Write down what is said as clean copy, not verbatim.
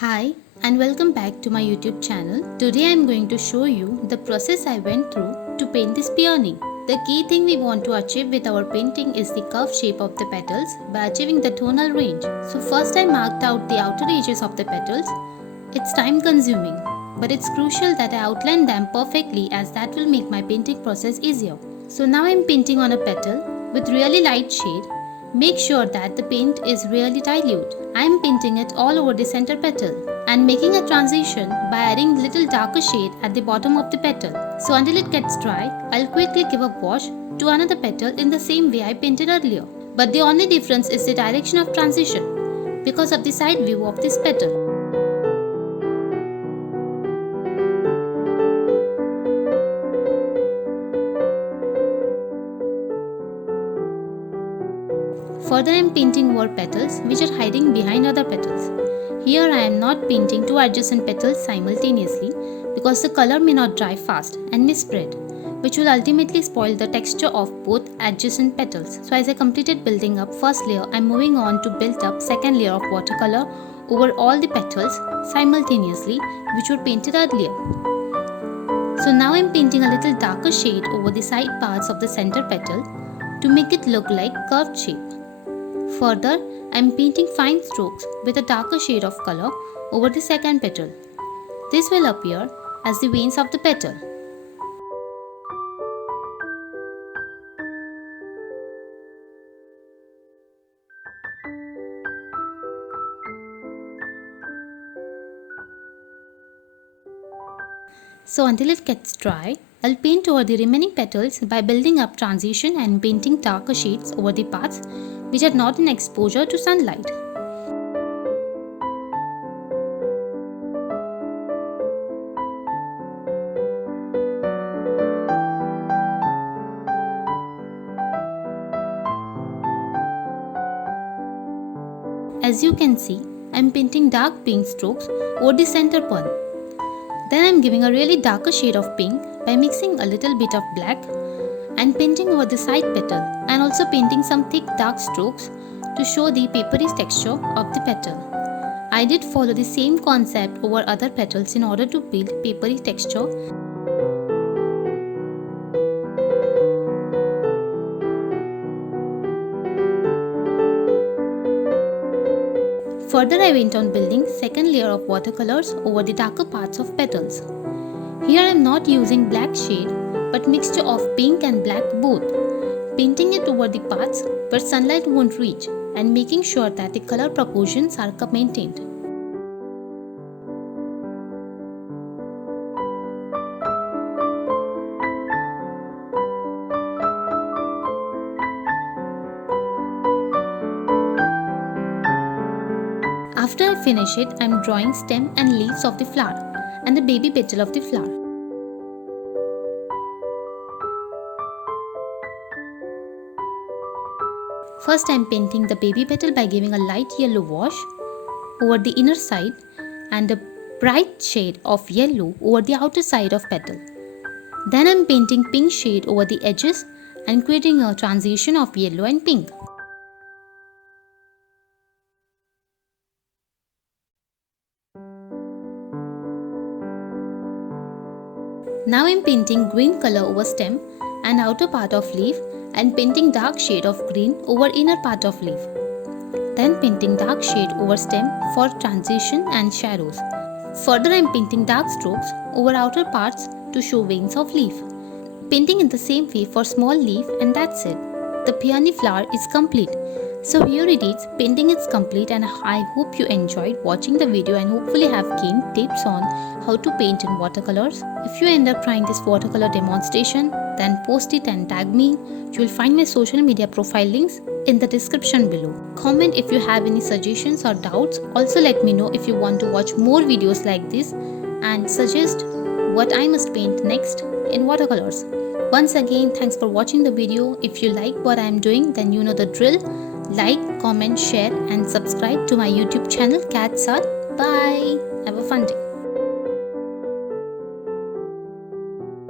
Hi and welcome back to my YouTube channel. Today I am going to show you the process I went through to paint this peony. The key thing we want to achieve with our painting is the curved shape of the petals by achieving the tonal range. So first I marked out the outer edges of the petals. It's time consuming, but it's crucial that I outline them perfectly as that will make my painting process easier. So now I am painting on a petal with really light shade. Make sure that the paint is really dilute. I am painting it all over the center petal and making a transition by adding little darker shade at the bottom of the petal. So until it gets dry, I'll quickly give a wash to another petal in the same way I painted earlier. But the only difference is the direction of transition because of the side view of this petal. Further, I am painting over petals which are hiding behind other petals. Here I am not painting two adjacent petals simultaneously because the color may not dry fast and may spread, which will ultimately spoil the texture of both adjacent petals. So as I completed building up first layer, I am moving on to build up second layer of watercolor over all the petals simultaneously which were painted earlier. So now I am painting a little darker shade over the side parts of the center petal to make it look like curved shape. Further, I am painting fine strokes with a darker shade of color over the second petal. This will appear as the veins of the petal. So until it gets dry, I'll paint over the remaining petals by building up transition and painting darker shades over the parts which are not in exposure to sunlight. As you can see, I am painting dark pink strokes over the center one. Then I am giving a really darker shade of pink by mixing a little bit of black and painting over the side petal, and also painting some thick dark strokes to show the papery texture of the petal. I did follow the same concept over other petals in order to build papery texture. Further, I went on building second layer of watercolors over the darker parts of petals. Here I am not using black shade but mixture of pink and black both, painting it over the parts where sunlight won't reach and making sure that the color proportions are maintained. After I finish it, I am drawing stem and leaves of the flower and the baby petal of the flower. First I am painting the baby petal by giving a light yellow wash over the inner side and a bright shade of yellow over the outer side of petal. Then I am painting pink shade over the edges and creating a transition of yellow and pink. Now I am painting green color over stem and outer part of leaf and painting dark shade of green over inner part of leaf. Then painting dark shade over stem for transition and shadows. Further I am painting dark strokes over outer parts to show veins of leaf. Painting in the same way for small leaf, and that's it. The peony flower is complete. So here it is, painting is complete, and I hope you enjoyed watching the video and hopefully have gained tips on how to paint in watercolors. If you end up trying this watercolor demonstration, then post it and tag me. You will find my social media profile links in the description below. Comment if you have any suggestions or doubts. Also let me know if you want to watch more videos like this and suggest what I must paint next in watercolors. Once again, thanks for watching the video. If you like what I am doing, then you know the drill. Like, comment, share and subscribe to my YouTube channel Kads. Bye. Have a fun day.